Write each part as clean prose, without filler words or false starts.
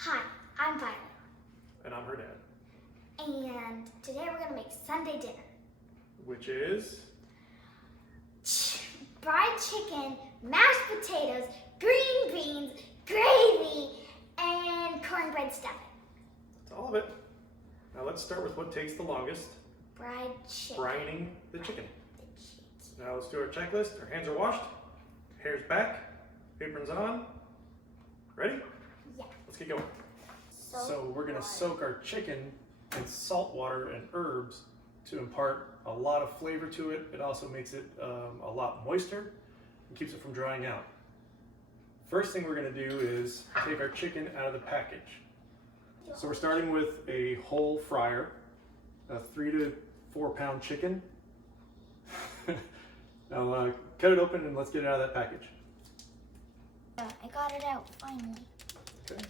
Hi, I'm Violet. And I'm her dad. And today we're going to make Sunday dinner. Which is? Fried chicken, mashed potatoes, green beans, gravy, and cornbread stuffing. That's all of it. Now let's start with what takes the longest. Fried chicken. Brining the chicken. Now let's do our checklist. Our hands are washed, hair's back, apron's on. Ready? Yeah. Let's get going. So we're gonna soak our chicken in salt water and herbs to impart a lot of flavor to it. It also makes it a lot moister and keeps it from drying out. First thing we're gonna do is take our chicken out of the package. So we're starting with a whole fryer, a 3 to 4 pound chicken. Now cut it open and let's get it out of that package. I got it out finally. Okay.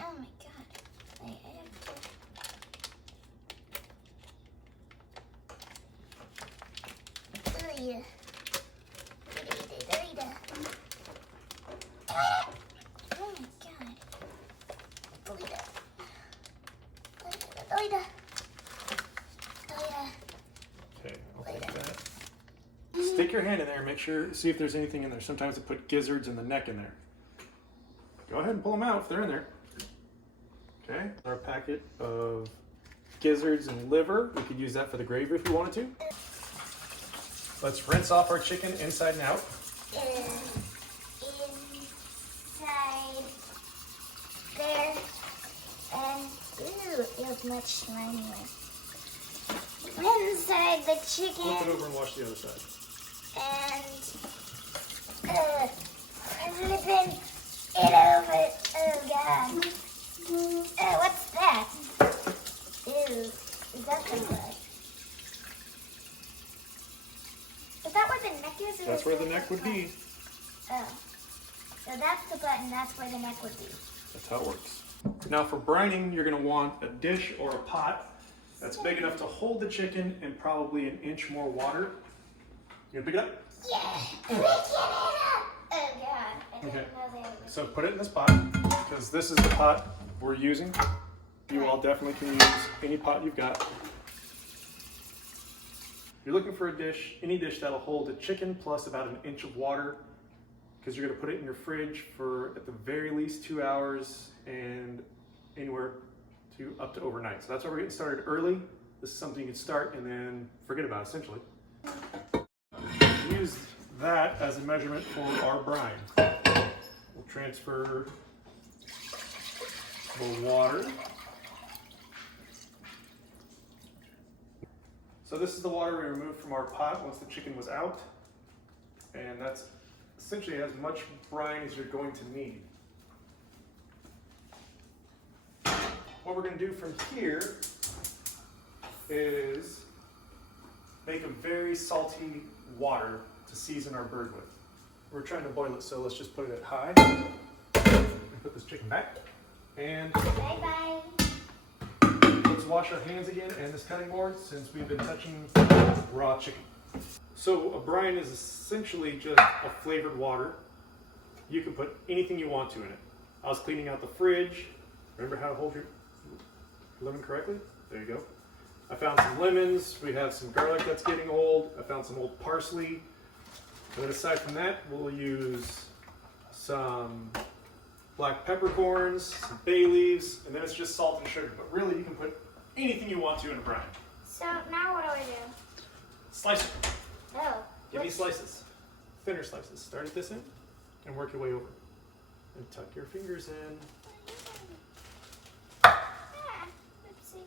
Oh my god. Wait, I have to... Oh my god. Okay, I'll take that. Stick your hand in there and make sure, see if there's anything in there. Sometimes they put gizzards in the neck in there. Go ahead and pull them out if they're in there. Okay, our packet of gizzards and liver. We could use that for the gravy if we wanted to. Let's rinse off our chicken inside and out. Inside there, and ooh, it feels much slimier. Inside the chicken. Flip it over and wash the other side. And flipping it over. Oh god. Oh, what's that? Ew, is that the blood? Is that where the neck is? Or That's is where that the neck would be. Oh. So that's the butt and that's where the neck would be. That's how it works. Now for brining, you're gonna want a dish or a pot that's big enough to hold the chicken and probably an inch more water. You gonna pick it up? Yeah, pick it up! Oh god, I didn't Okay. know they would. So put it in this pot, because this is the pot we're using. You all definitely can use any pot you've got. You're looking for a dish, any dish that'll hold a chicken plus about an inch of water, because you're gonna put it in your fridge for at the very least 2 hours and anywhere to up to overnight. So that's why we're getting started early. This is something you can start and then forget about essentially. Use that as a measurement for our brine. We'll transfer the water. So this is the water we removed from our pot once the chicken was out. And that's essentially as much brine as you're going to need. What we're going to do from here is make a very salty water to season our bird with. We're trying to boil it, so let's just put it at high. And put this chicken back. And Bye-bye. let's wash our hands again and this cutting board since we've been touching raw chicken. So a brine is essentially just a flavored water. You can put anything you want to in it. I was cleaning out the fridge. Remember how to hold your lemon correctly? There you go. I found some lemons. We have some garlic that's getting old. I found some old parsley. And then aside from that, we'll use some black peppercorns, some bay leaves, and then it's just salt and sugar. But really, you can put anything you want to in a brine. So now what do I do? Slice it. Oh. Give me slices. Thinner slices. Start at this end and work your way over. And tuck your fingers in. Oopsie.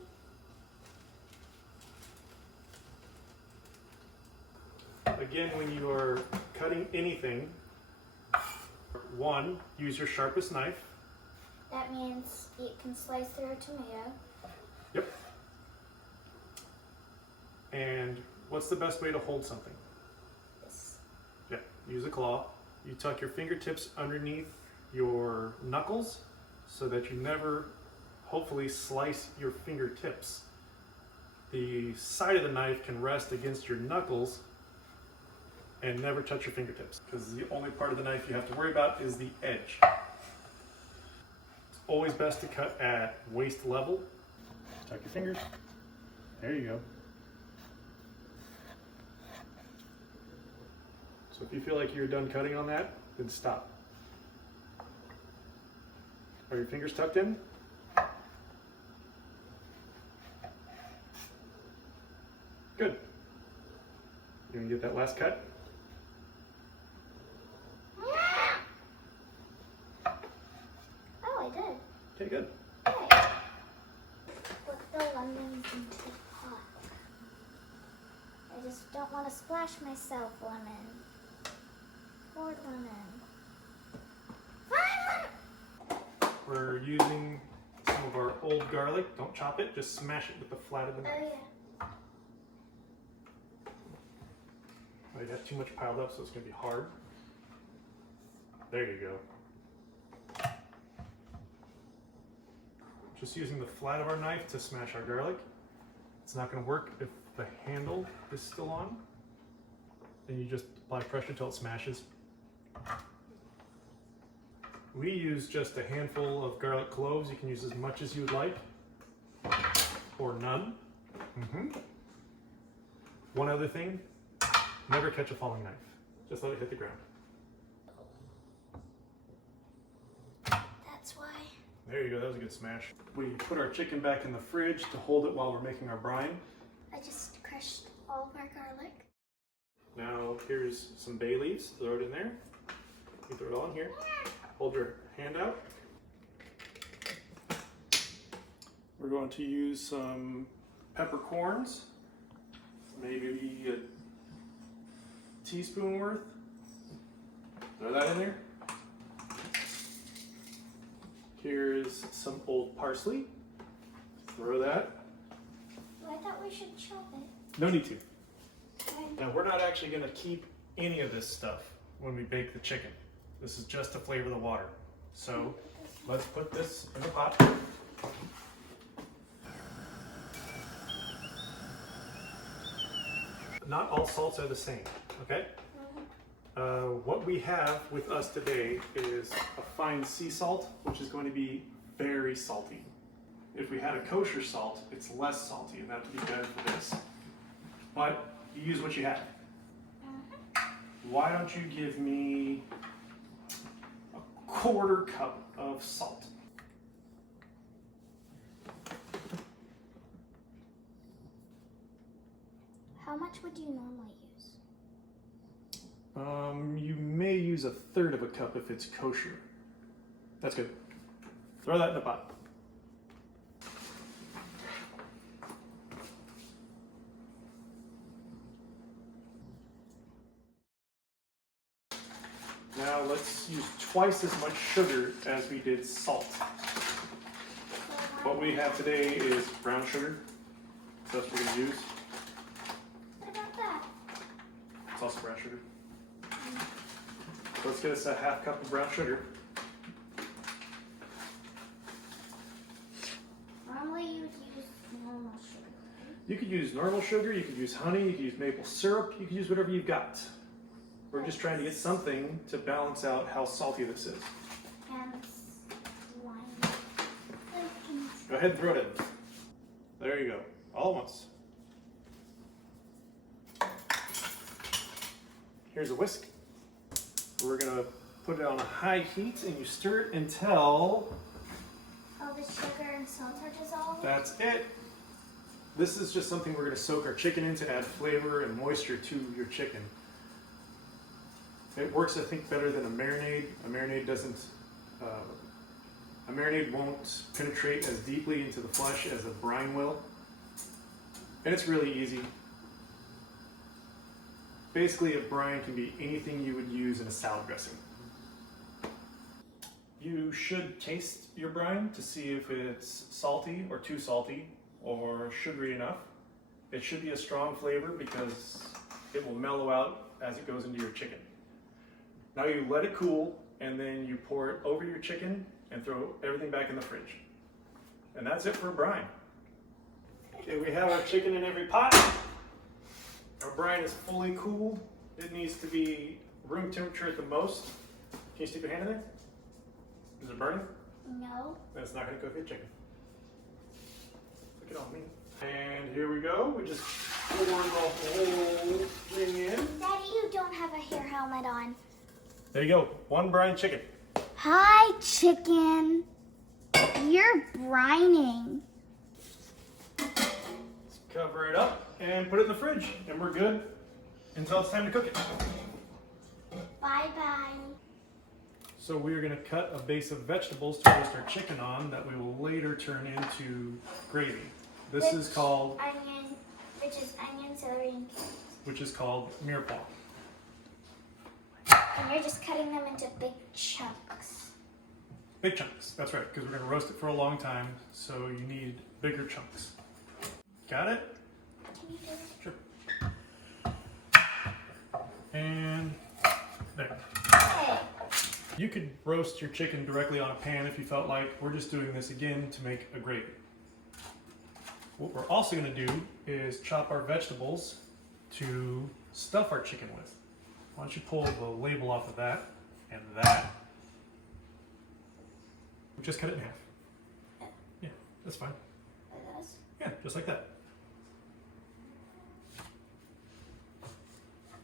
Again, when you are cutting anything, one, use your sharpest knife. That means it can slice through a tomato. Yep. And what's the best way to hold something? This. Yeah, use a claw. You tuck your fingertips underneath your knuckles so that you never, hopefully, slice your fingertips. The side of the knife can rest against your knuckles and never touch your fingertips, because the only part of the knife you have to worry about is the edge. always best to cut at waist level. Tuck your fingers. There you go. So if you feel like you're done cutting on that, then stop. Are your fingers tucked in? Good. You gonna get that last cut? Oh, I did. Okay, good. Okay. Put the lemons into the pot. I just don't want to splash myself, lemon. More lemon. We're using some of our old garlic. Don't chop it, just smash it with the flat of the knife. Oh, yeah. Oh, you got too much piled up, so it's going to be hard. There you go. Just using the flat of our knife to smash our garlic. It's not going to work if the handle is still on. Then you just apply pressure until it smashes. We use just a handful of garlic cloves. You can use as much as you would like, or none. One other thing, never catch a falling knife. Just let it hit the ground. That's why. There you go, that was a good smash. We put our chicken back in the fridge to hold it while we're making our brine. I just crushed all of our garlic. Now here's some bay leaves, throw it in there. You throw it all in here. Hold your hand out. We're going to use some peppercorns, maybe a teaspoon worth. Throw that in there. Here's some old parsley. Throw that. Well, I thought we should chop it. No need to. Okay. Now we're not actually going to keep any of this stuff when we bake the chicken. This is just to flavor the water. So let's put this in the pot. Not all salts are the same, okay? What we have with us today is a fine sea salt, which is going to be very salty. If we had a kosher salt, it's less salty, and that would be better for this. But you use what you have. Why don't you give me a quarter cup of salt? How much would you normally use? You may use a third of a cup if it's kosher. That's good. Throw that in the pot. Now let's use twice as much sugar as we did salt. What we have today is brown sugar. So that's what we're going to use. What about that? It's also brown sugar. So let's get us a half cup of brown sugar. Normally you would use normal sugar, right? You could use normal sugar, you could use honey, you could use maple syrup, you could use whatever you've got. We're just trying to get something to balance out how salty this is. And wine. Go ahead and throw it in. There you go, all at once. Here's a whisk. We're gonna put it on a high heat and you stir it until... All the sugar and salt are dissolved? That's it. This is just something we're gonna soak our chicken in to add flavor and moisture to your chicken. It works, I think, better than a marinade. A marinade won't penetrate as deeply into the flesh as a brine will. And it's really easy. Basically, a brine can be anything you would use in a salad dressing. You should taste your brine to see if it's salty or too salty or sugary enough. It should be a strong flavor because it will mellow out as it goes into your chicken. Now you let it cool and then you pour it over your chicken and throw everything back in the fridge. And that's it for a brine. Okay, we have our chicken in every pot. Our brine is fully cooled. It needs to be room temperature at the most. Can you stick your hand in there? Is it burning? No. Then it's not going to cook your chicken. Look it on me. And here we go. We just pour the whole thing in. Daddy, you don't have a hair helmet on. There you go. 1 brine chicken. Hi, chicken. You're brining. Let's cover it up and put it in the fridge. And we're good until it's time to cook it. Bye-bye. So we're going to cut a base of vegetables to roast our chicken on that we will later turn into gravy. This is called... Which is onion, celery, and carrots. Which is called mirepoix. And you're just cutting them into big chunks. Big chunks, that's right, because we're going to roast it for a long time, so you need bigger chunks. Got it? Can you do it? Sure. And there. Hey. You could roast your chicken directly on a pan if you felt like. We're just doing this again to make a gravy. What we're also going to do is chop our vegetables to stuff our chicken with. Why don't you pull the label off of that and that. Just cut it in half. Yeah, that's fine. Like this? Yeah, just like that.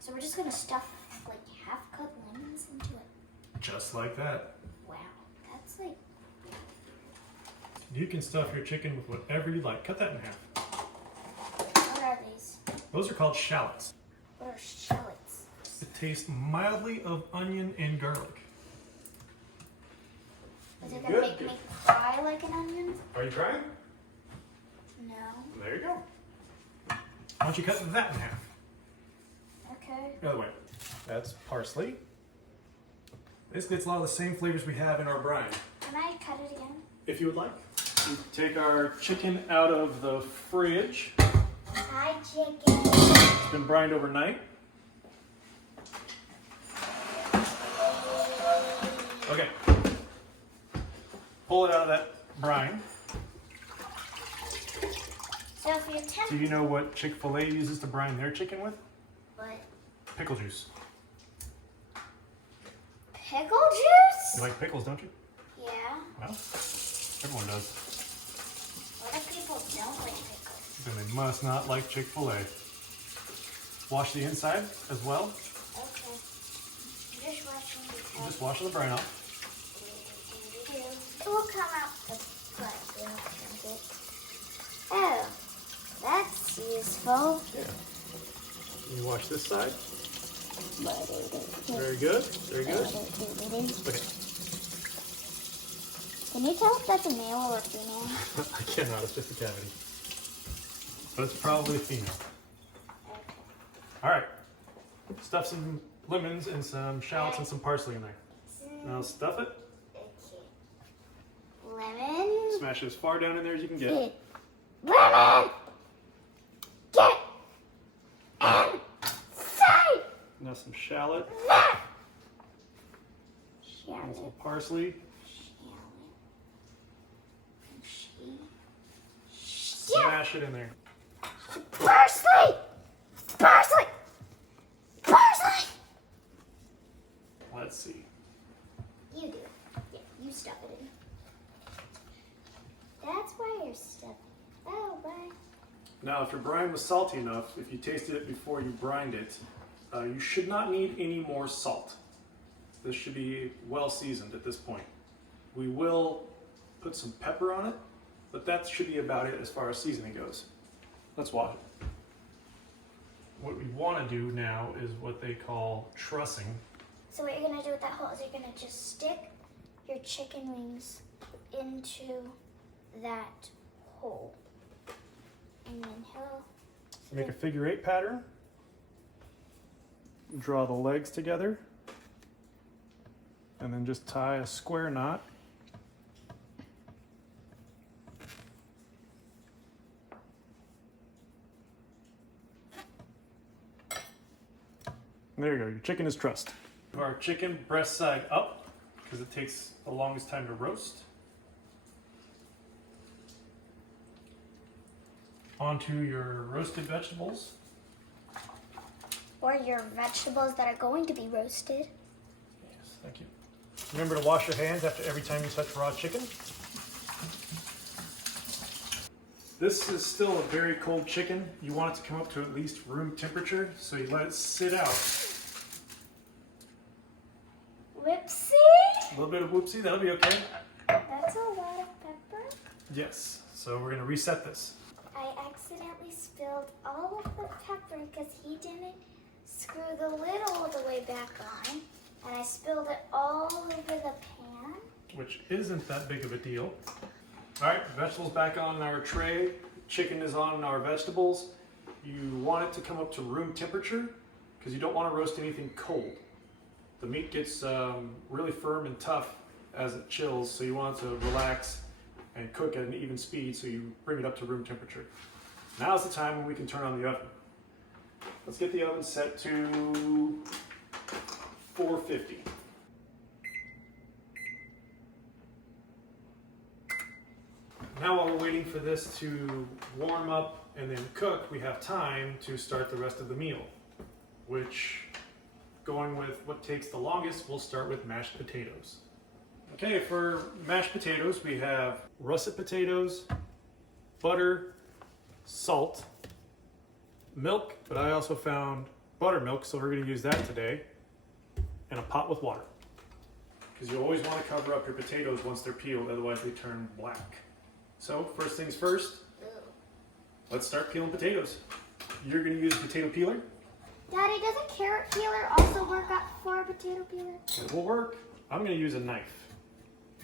So we're just going to stuff like half-cut lemons into it. Just like that. Wow, that's like... You can stuff your chicken with whatever you like. Cut that in half. What are these? Those are called shallots. What are shallots? It tastes mildly of onion and garlic. Is it going to make me cry like an onion? Are you trying? No. There you go. Why don't you cut that in half? Okay. The other way. That's parsley. Basically, it's a lot of the same flavors we have in our brine. Can I cut it again? If you would like. We take our chicken out of the fridge. Hi, chicken. It's been brined overnight. Okay. Pull it out of that brine. So if you're Do tempted... you know what Chick-fil-A uses to brine their chicken with? What? Pickle juice. Pickle juice? You like pickles, don't you? Yeah. Well, everyone does. What if people don't like pickles? Then they must not like Chick-fil-A. Wash the inside as well. Okay. Just washing the Just wash the brine off. It will come out the front. Oh, that's useful. Yeah. You wash this side. Very good. Very good. Okay. Can you tell if that's a male or a female? I cannot. It's just a cavity. But it's probably a female. Okay. All right. Stuff some lemons and some shallots and some parsley in there. Now stuff it. Okay. Lemon. Smash it as far down in there as you can get. Lemon. Get inside. Now some shallot. That. And some Shallot. parsley. Smash it in there. Parsley. Parsley. Parsley. Let's see. You do. Yeah, you stuff it in. That's why you're stuffing. Oh, bye. Now, if your brine was salty enough, if you tasted it before you brined it, you should not need any more salt. This should be well seasoned at this point. We will put some pepper on it, but that should be about it as far as seasoning goes. Let's wash it. What we want to do now is what they call trussing. So what you're going to do with that hole is you're going to just stick your chicken wings into that hole. And then Make a figure 8 pattern. Draw the legs together. And then just tie a square knot. There you go, your chicken is trussed. Our chicken breast side up, because it takes the longest time to roast. Onto your roasted vegetables. or your vegetables that are going to be roasted. Yes, thank you. Remember to wash your hands after every time you touch raw chicken. This is still a very cold chicken. You want it to come up to at least room temperature, so you let it sit out. Whoopsie? A little bit of whoopsie, that'll be okay. That's a lot of pepper. Yes, so we're gonna reset this. I accidentally spilled all of the pepper because he didn't screw the lid all the way back on. And I spilled it all over the pan. Which isn't that big of a deal. All right, vegetables back on our tray. Chicken is on our vegetables. You want it to come up to room temperature because you don't want to roast anything cold. The meat gets really firm and tough as it chills, so you want it to relax and cook at an even speed, so you bring it up to room temperature. Now's the time when we can turn on the oven. Let's get the oven set to 450. Now while we're waiting for this to warm up and then cook, we have time to start the rest of the meal, which, going with what takes the longest, we'll start with mashed potatoes. Okay, for mashed potatoes, we have russet potatoes, butter, salt, milk, but I also found buttermilk, so we're going to use that today, and a pot with water. Because you always want to cover up your potatoes once they're peeled, otherwise they turn black. So, first things first, let's start peeling potatoes. You're going to use a potato peeler. Daddy, does a carrot peeler also work for a potato peeler? It will work. I'm going to use a knife.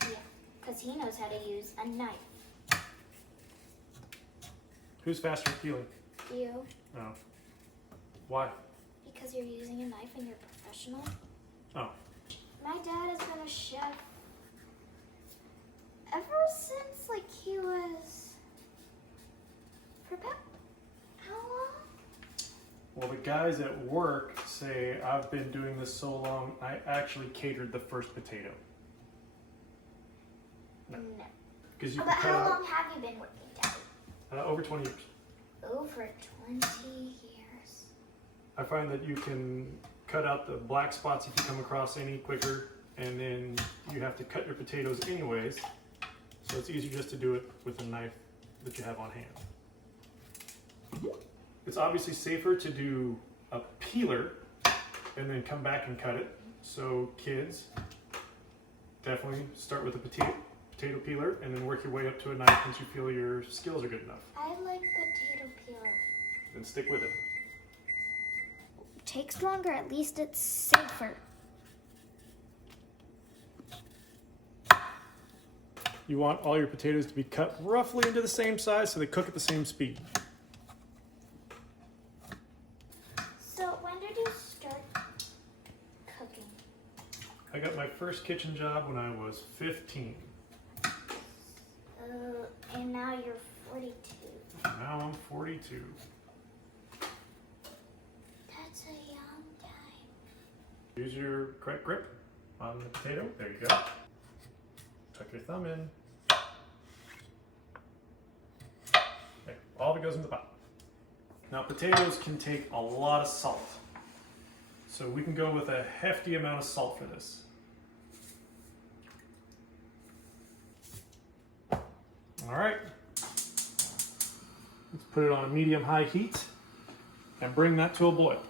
Yeah, because he knows how to use a knife. Who's faster at peeling? You. No. Why? Because you're using a knife and you're professional. Oh. My dad has been a chef ever since, like, he was, for about, how long? Well, the guys at work say I've been doing this so long, I actually catered the first potato. No. Because you But can cut how out long have you been working, Daddy? over 20 years. Over 20 years. I find that you can cut out the black spots if you come across any quicker, and then you have to cut your potatoes anyways, so it's easier just to do it with a knife that you have on hand. It's obviously safer to do a peeler and then come back and cut it. So kids, definitely start with a potato peeler and then work your way up to a knife once you feel your skills are good enough. I like potato peeler. Then stick with it. Takes longer, at least it's safer. You want all your potatoes to be cut roughly into the same size so they cook at the same speed. So when did you start cooking? I got my first kitchen job when I was 15. And now you're 42. Now I'm 42. That's a young time. Use your correct grip on the potato. There you go. Tuck your thumb in. Okay, all of it goes in the pot. Now potatoes can take a lot of salt. So we can go with a hefty amount of salt for this. All right. Let's put it on a medium-high heat and bring that to a boil.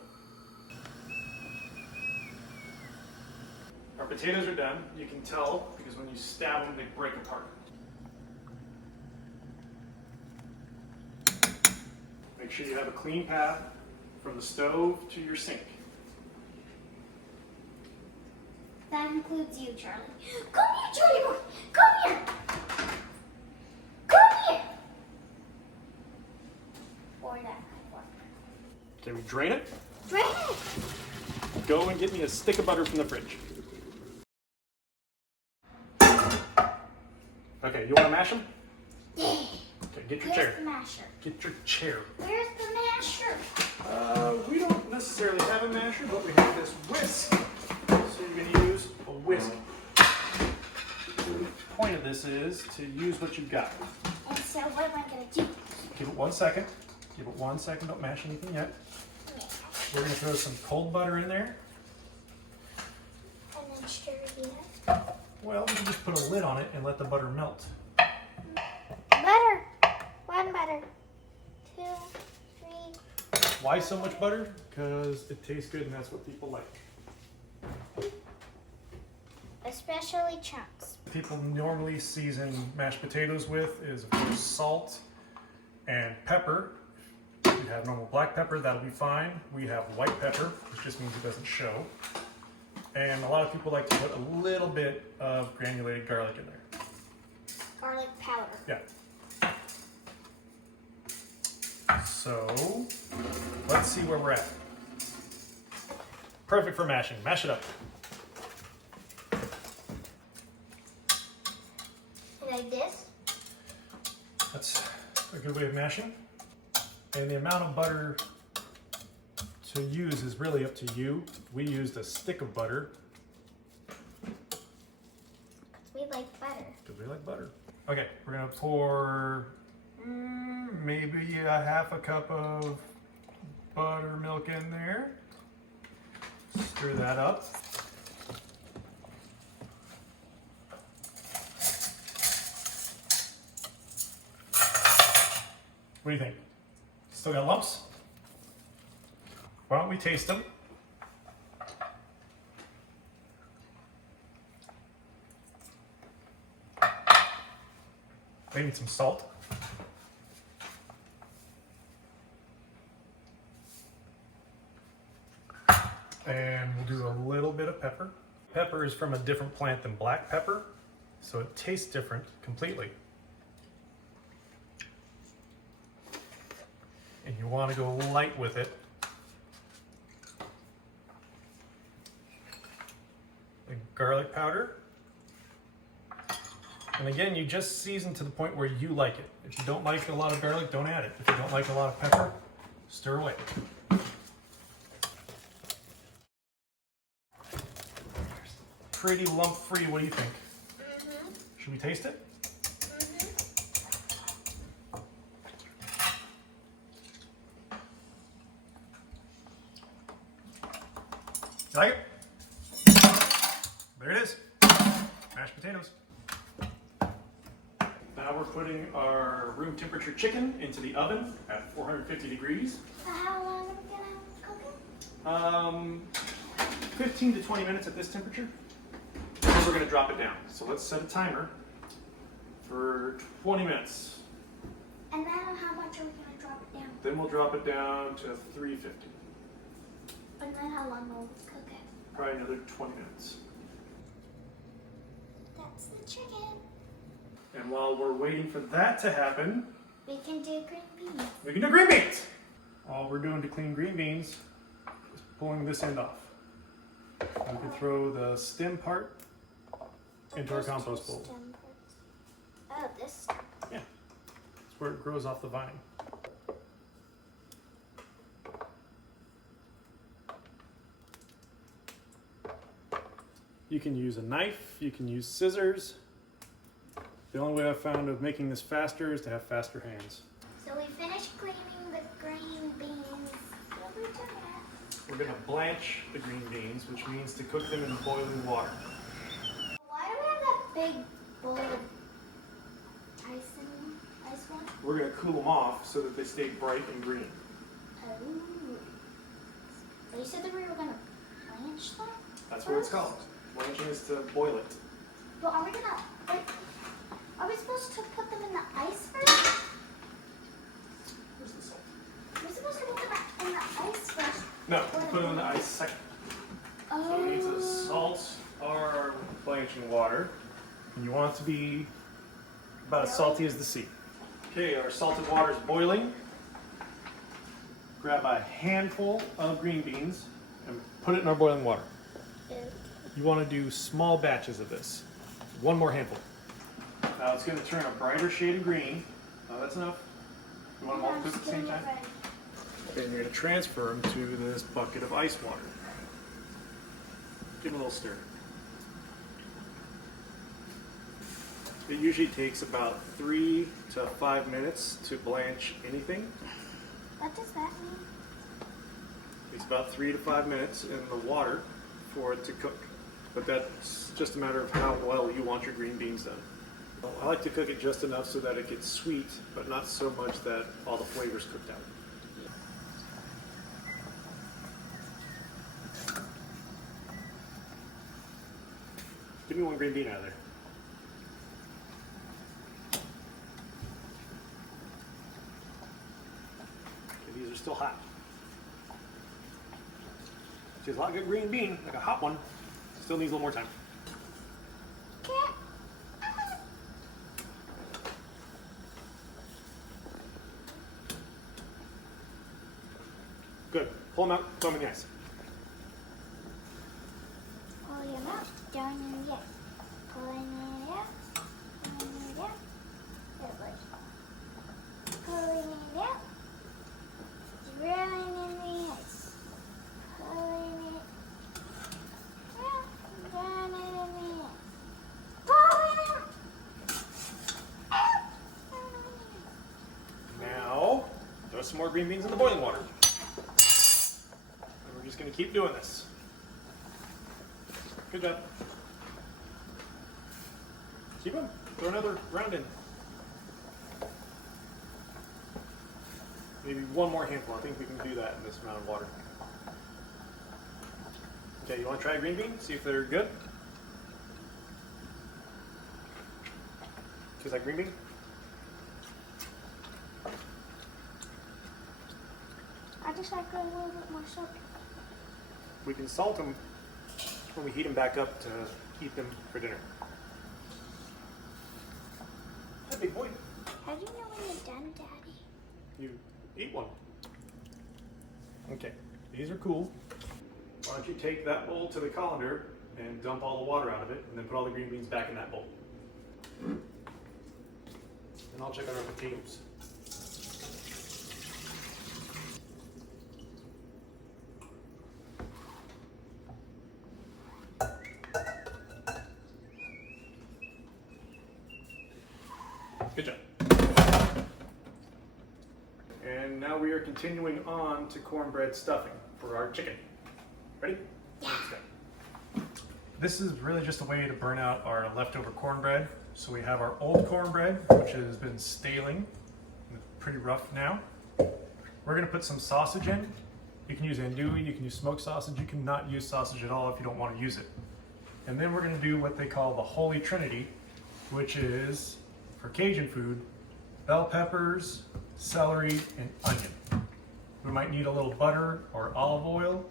Our potatoes are done. You can tell because when you stab them, they break apart. Make sure you have a clean path from the stove to your sink. That includes you, Charlie. Come here, Charlie boy. Come here. Come here. Or that kind of. Can we drain it? Drain it. Go and get me a stick of butter from the fridge. Okay, you want to mash them? Yeah. Okay, get your Where's chair. the masher? Get your chair. Where's the masher? We don't necessarily have a masher, but we have this whisk. So you're going to use a whisk. The point of this is to use what you've got. And so what am I going to do? Give it 1 second. Give it 1 second. Don't mash anything yet. Yeah. We're going to throw some cold butter in there. And then mixture yet. Well, you can just put a lid on it and let the butter melt. Butter. 1 butter. 2, 3. Why so much butter? Because it tastes good and that's what people like. Especially chunks. People normally season mashed potatoes with is, of course, salt and pepper. If you have normal black pepper, that'll be fine. We have white pepper, which just means it doesn't show. And a lot of people like to put a little bit of granulated garlic in there. Garlic powder. Yeah. So, let's see where we're at. Perfect for mashing. Mash it up. Like this? That's a good way of mashing. And the amount of butter to use is really up to you. We used a stick of butter. We like butter. Because we like butter. Okay, we're gonna pour maybe a half a cup of buttermilk in there. Stir that up. What do you think? Still got lumps? Why don't we taste them? Maybe some salt. And we'll do a little bit of pepper. Pepper is from a different plant than black pepper, so it tastes different completely. And you want to go light with it. The garlic powder. And again, you just season to the point where you like it. If you don't like a lot of garlic, don't add it. If you don't like a lot of pepper, stir away. Pretty lump-free. What do you think? Should we taste it? You like it? There it is. Mashed potatoes. Now we're putting our room temperature chicken into the oven at 450 degrees. So how long are we gonna cook it? 15 to 20 minutes at this temperature. Then we're gonna drop it down. So let's set a timer for 20 minutes. And then how much are we gonna drop it down? Then we'll drop it down to 350. And then how long will we cook it? Probably another 20 minutes. That's the chicken. And while we're waiting for that to happen, We can do green beans. we can do green beans. All we're doing to clean green beans is pulling this end off. We can throw the stem part into our Those two compost bowl. stem parts. Oh, this. Yeah, it's where it grows off the vine. You can use a knife, you can use scissors. The only way I've found of making this faster is to have faster hands. So we finished cleaning the green beans. What are we doing? We're going to blanch the green beans, which means to cook them in boiling water. Why do we have that big bowl of ice one? We're going to cool them off so that they stay bright and green. Oh. You said that we were gonna blanch them? That's what it's called. Blanching is to boil it. But are we gonna, like, are we supposed to put them in the ice first? Where's the salt? We're supposed to put them in the ice first. No, put them in the ice second. So we need to salt our blanching water. And you want it to be about as salty as the sea. Okay, our salted water is boiling. Grab a handful of green beans and put it in our boiling water. You want to do small batches of this. One more handful. Now it's going to turn a brighter shade of green. That's enough. You want them all cooked at the same time? Okay, and you're going to transfer them to this bucket of ice water. Give them a little stir. It usually takes about 3 to 5 minutes to blanch anything. What does that mean? It takes about 3 to 5 minutes in the water for it to cook. but that's just a matter of how well you want your green beans done. I like to cook it just enough so that it gets sweet, but not so much that all the flavor's cooked out. Give me one green bean out of there. Okay, these are still hot. She's like a green bean, like a hot one. Still needs a little more time. Good. Pull them out, throw them in the ice. Pull them out, down in the ice. Pulling it out, pulling it out. That way. Pulling it out. Throwing in the ice. Pulling it out, down in the ice. Pulling it out. Now, throw some more green beans in the boiling water. And we're just going to keep doing this. Good job. Keep them. Throw another round in. Maybe one more handful. I think we can do that in this amount of water. Okay, you want to try a green bean? See if they're good? Taste like green bean? I just like a little bit more salt. We can salt them when we heat them back up to heat them for dinner. Hey, big boy. How do you know when you're done, Daddy? You eat one. Okay, these are cool. Why don't you take that bowl to the colander and dump all the water out of it, and then put all the green beans back in that bowl. And I'll check on our potatoes. Good job. And now we are continuing on to cornbread stuffing for our chicken. Ready? Let's go. This is really just a way to burn out our leftover cornbread. So we have our old cornbread, which has been staling, pretty rough now. We're gonna put some sausage in. You can use andouille, you can use smoked sausage, you cannot use sausage at all if you don't want to use it. And then we're gonna do what they call the Holy Trinity, which is, for Cajun food, bell peppers, celery, and onion. We might need a little butter or olive oil,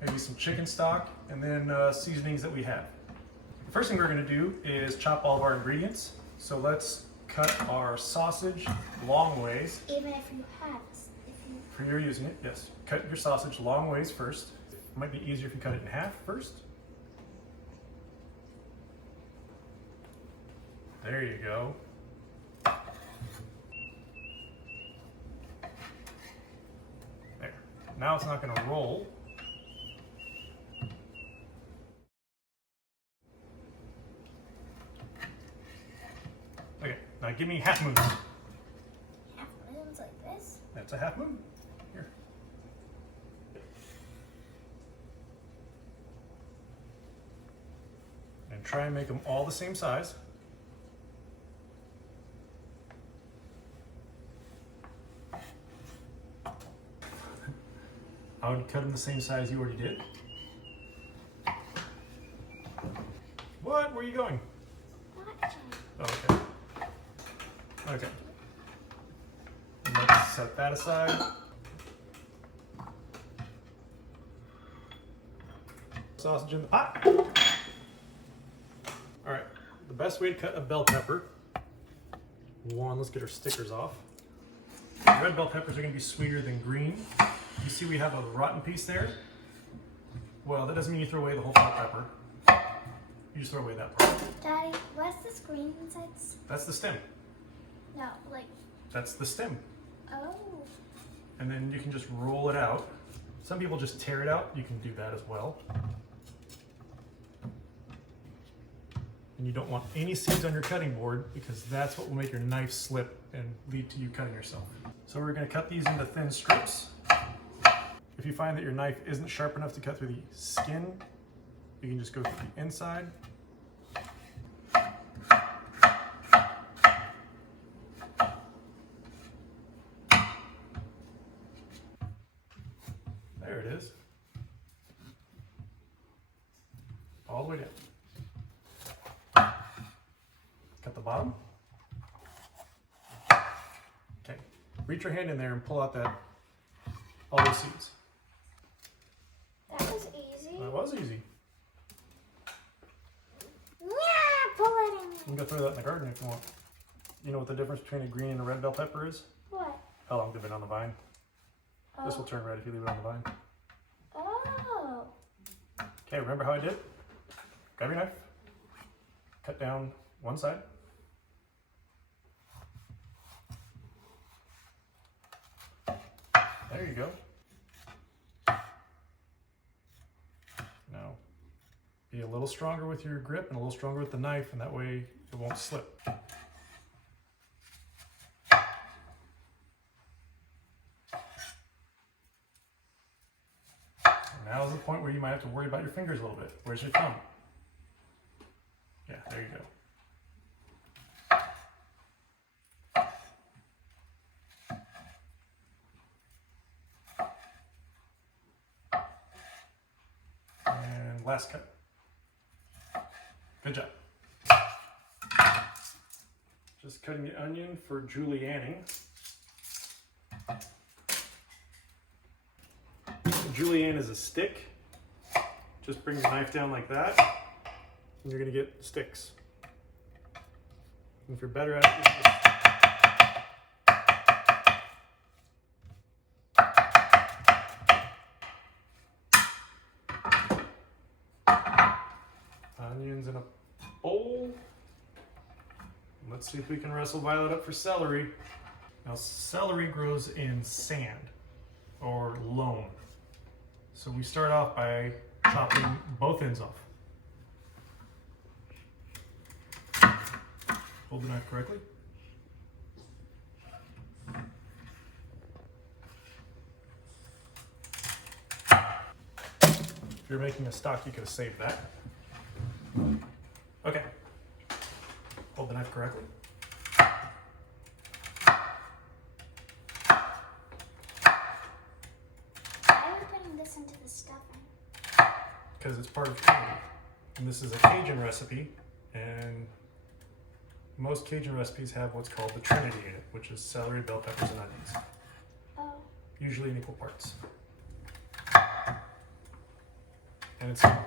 maybe some chicken stock, and then seasonings that we have. The first thing we're gonna do is chop all of our ingredients. So let's cut our sausage long ways. Even if you have, For you're using it, yes. Cut your sausage long ways first. It might be easier if you cut it in half first. There you go. There. Now it's not going to roll. Okay, now give me half moon. half moons like this. That's a half moon. Here. And try and make them all the same size. I would cut them the same size you already did. What? Where are you going? Watching. Oh, okay. Okay. And let's set that aside. Sausage in the pot. All right. The best way to cut a bell pepper. One, let's get our stickers off. Red bell peppers are going to be sweeter than green. You see we have a rotten piece there? Well, that doesn't mean you throw away the whole bell pepper. You just throw away that part. Daddy, what's this green inside? That's the stem. No, like, That's the stem. oh. And then you can just roll it out. Some people just tear it out. You can do that as well. And you don't want any seeds on your cutting board because that's what will make your knife slip and lead to you cutting yourself. So we're going to cut these into thin strips. If you find that your knife isn't sharp enough to cut through the skin, You can just go through the inside. There it is. All the way down. Cut the bottom. Okay. Reach your hand in there and pull out all those seeds. That was easy. That was easy. Yeah, pull it in. You can go throw that in the garden if you want. You know what the difference between a green and a red bell pepper is? What? How long they've been on the vine. Oh. This will turn red if you leave it on the vine. Oh. Okay, remember how I did? Grab your knife, cut down one side. There you go. Now, be a little stronger with your grip and a little stronger with the knife, and that way it won't slip. Now is the point where you might have to worry about your fingers a little bit. Where's your thumb? Yeah, there you go. And last cut. Good job. Just cutting the onion for julienning. Julienne is a stick. Just bring your knife down like that, and you're gonna get sticks. And if you're better at it, you just... Onions in a bowl. Let's see if we can wrestle Violet up for celery. Now, celery grows in sand or loam. So we start off by chopping both ends off. Hold the knife correctly. If you're making a stock, you could have saved that. Okay. Hold the knife correctly. Into the stuffing because it's part of Trinity, and this is a Cajun recipe, and most Cajun recipes have what's called the Trinity in it, which is celery, bell peppers, and onions. Oh. Usually in equal parts. And it's a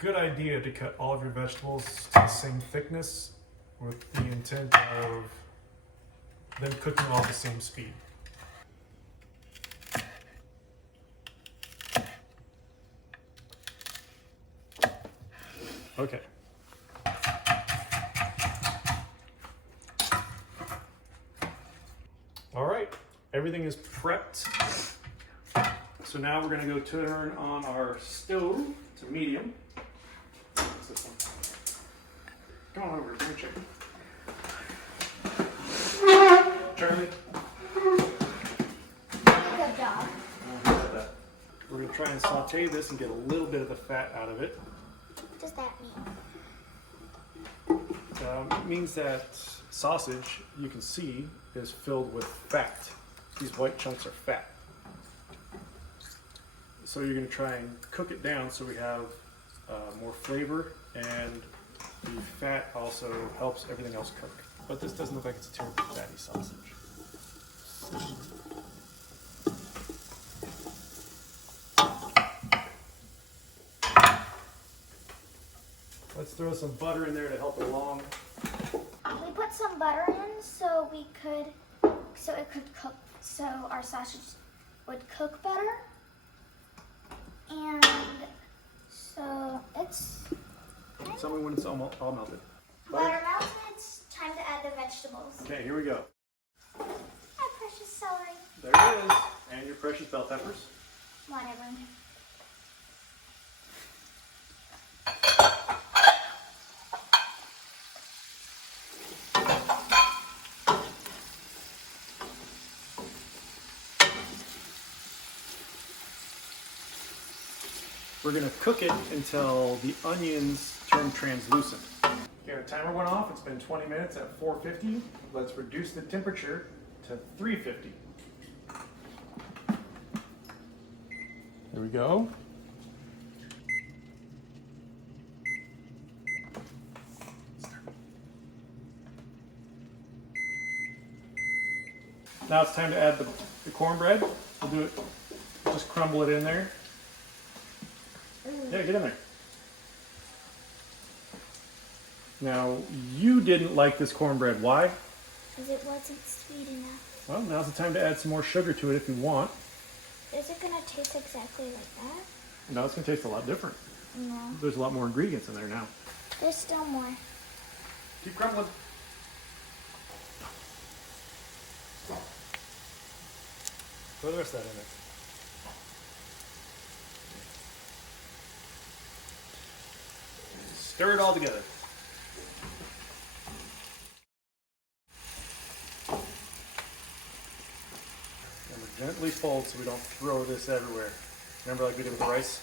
good idea to cut all of your vegetables to the same thickness with the intent of them cooking all at the same speed. Okay. All right, everything is prepped. So now we're gonna go turn on our stove to medium. What's this one? Come on over, give me a chicken. Charlie. Good job. We're gonna try and saute this and get a little bit of the fat out of it. What does that mean? It means that sausage, you can see, is filled with fat. These white chunks are fat. So you're going to try and cook it down so we have more flavor, and the fat also helps everything else cook. But this doesn't look like it's a terribly fatty sausage. Let's throw some butter in there to help it along. We put some butter in so it could cook, so our sausage would cook better. And so it's... Tell me when it's all melted. Butter melted, it's time to add the vegetables. Okay, here we go. My precious celery. There it is. And your precious bell peppers. Whatever. We're gonna cook it until the onions turn translucent. Okay, our timer went off. It's been 20 minutes at 450. Let's reduce the temperature to 350. There we go. Now it's time to add the cornbread. We'll do it, just crumble it in there. Yeah, get in there. Now, you didn't like this cornbread. Why? Because it wasn't sweet enough. Well, now's the time to add some more sugar to it if you want. Is it going to taste exactly like that? No, it's going to taste a lot different. No. There's a lot more ingredients in there now. There's still more. Keep crumbling. Throw the rest of that in there. Stir it all together. And we gently fold so we don't throw this everywhere. Remember like we did with the rice?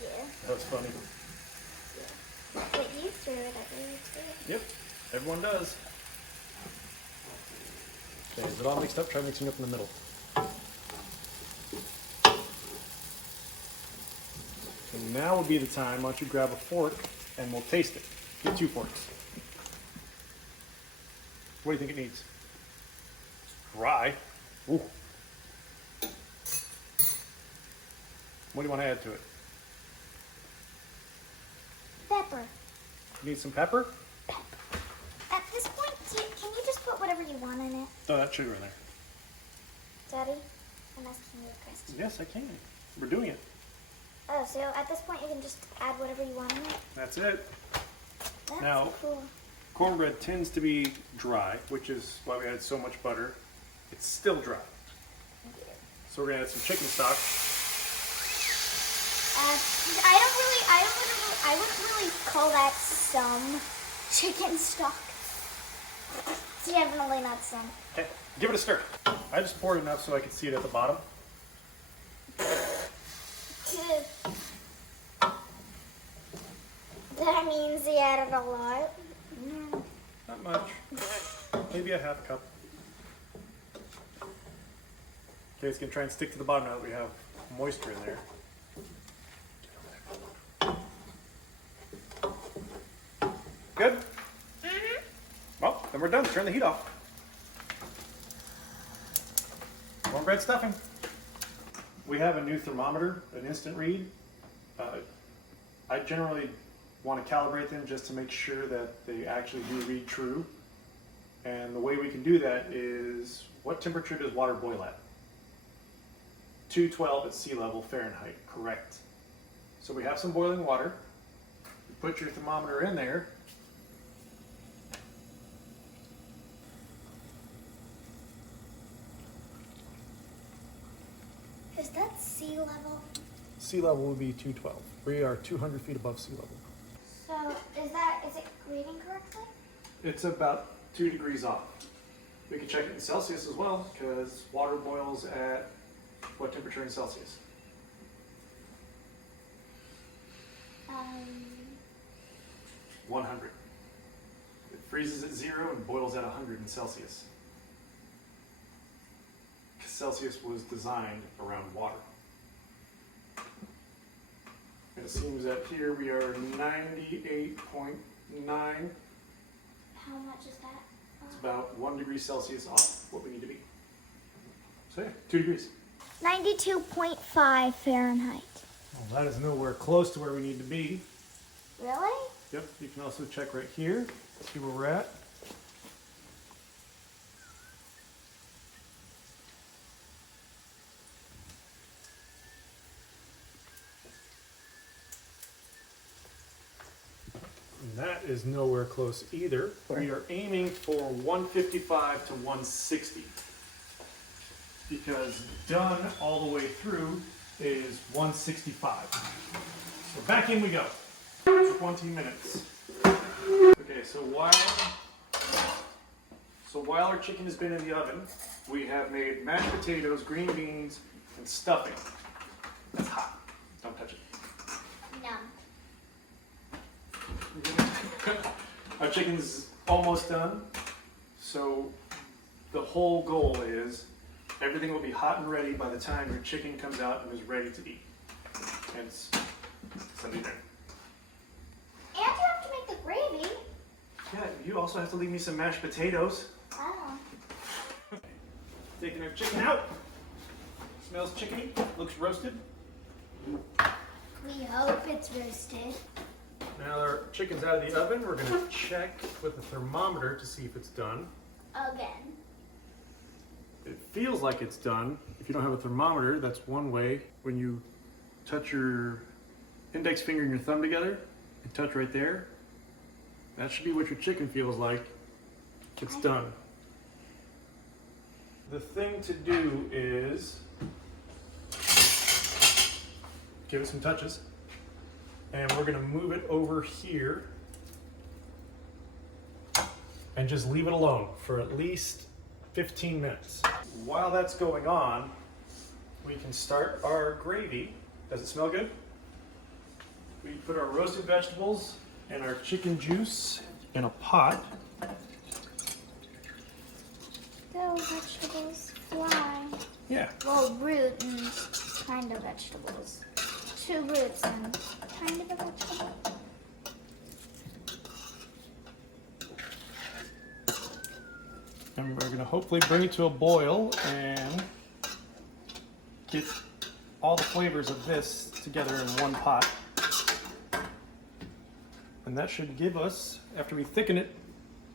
Yeah. That was funny. Yeah. But you threw it everywhere too. Yep, everyone does. Okay, is it all mixed up? Try mixing it up in the middle. So now would be the time, why don't you grab a fork and we'll taste it. Get 2 forks. What do you think it needs? Dry. Ooh. What do you want to add to it? Pepper. You need some pepper? At this point, can you just put whatever you want in it? Throw that sugar in there. Daddy, I'm asking you a question. Yes, I can. We're doing it. Oh, so at this point you can just add whatever you want in it? That's it. That's Now, cool. cornbread tends to be dry, which is why we added so much butter. It's still dry. So we're gonna add some chicken stock. I wouldn't really call that some chicken stock. It's definitely not some. Okay, give it a stir. I just poured enough so I could see it at the bottom. That means he added a lot. No, not much. Maybe a half cup. Okay, it's gonna try and stick to the bottom now that we have moisture in there. Good? Mm-hmm. Well, then we're done. Turn the heat off. Cornbread stuffing. We have a new thermometer, an instant read. I generally want to calibrate them just to make sure that they actually do read true. And the way we can do that is, what temperature does water boil at? 212 at sea level Fahrenheit, correct. So we have some boiling water. You put your thermometer in there. Is that sea level? Sea level would be 212. We are 200 feet above sea level. So is it reading correctly? It's about 2 degrees off. We can check it in Celsius as well, because water boils at what temperature in Celsius? 100. It freezes at 0 and boils at 100 in Celsius. Because Celsius was designed around water. And it seems that here we are 98.9. How much is that? It's about 1 degree Celsius off what we need to be. So yeah, 2 degrees. 92.5 Fahrenheit. Well, that is nowhere close to where we need to be. Really? Yep, you can also check right here, see where we're at. And that is nowhere close either. We are aiming for 155 to 160. Because done all the way through is 165. So back in we go. 20 minutes. Okay, so while our chicken has been in the oven, we have made mashed potatoes, green beans, and stuffing. That's hot. Don't touch it. No. Our chicken's almost done. So the whole goal is everything will be hot and ready by the time your chicken comes out and is ready to eat. Hence, Sunday dinner. And you have to make the gravy. Yeah, you also have to leave me some mashed potatoes. Oh. Taking our chicken out. Smells chickeny, looks roasted. We hope it's roasted. Now our chicken's out of the oven. We're gonna check with the thermometer to see if it's done. Again. It feels like it's done. If you don't have a thermometer, that's one way. When you touch your index finger and your thumb together, and touch right there, that should be what your chicken feels like. It's done. The thing to do is give it some touches. And we're gonna move it over here and just leave it alone for at least 15 minutes. While that's going on, we can start our gravy. Does it smell good? We put our roasted vegetables and our chicken juice in a pot. Go vegetables fly. Yeah. Well, root and kind of vegetables. 2 roots and kind of a vegetable. And we're gonna hopefully bring it to a boil and get all the flavors of this together in one pot. And that should give us, after we thicken it,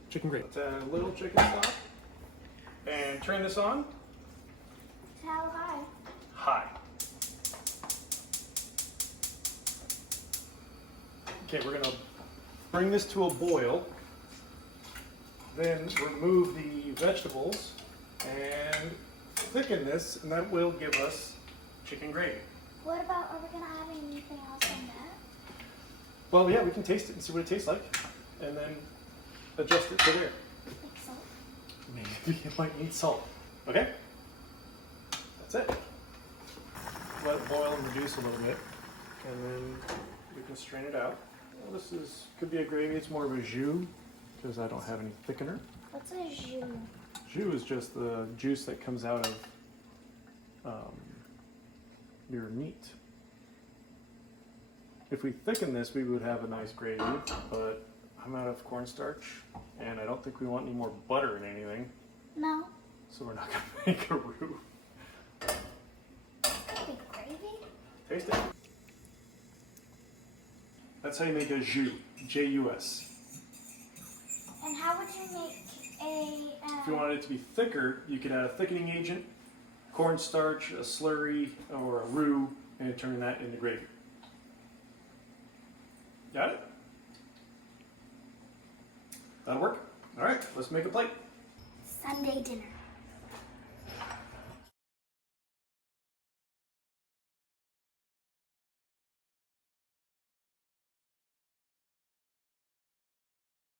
chicken gravy. A little chicken stock. And turn this on. How high? High. Okay, we're gonna bring this to a boil. Then remove the vegetables and thicken this, and that will give us chicken gravy. What about, are we going to have anything else on that? Well, yeah, we can taste it and see what it tastes like, and then adjust it to there. Like salt? Maybe it might need salt. Okay? That's it. Let it boil and reduce a little bit, and then we can strain it out. Well, this could be a gravy. It's more of a jus, because I don't have any thickener. What's a jus? Jus is just the juice that comes out of your meat. If we thicken this, we would have a nice gravy, but I'm out of cornstarch, and I don't think we want any more butter in anything, No. so we're not going to make a roux. Big gravy? Taste it. That's how you make a jus, J-U-S. And how would you make a... If you wanted it to be thicker, you could add a thickening agent, cornstarch, a slurry, or a roux, and turn that into gravy. Got it? That'll work. All right, let's make a plate. Sunday dinner.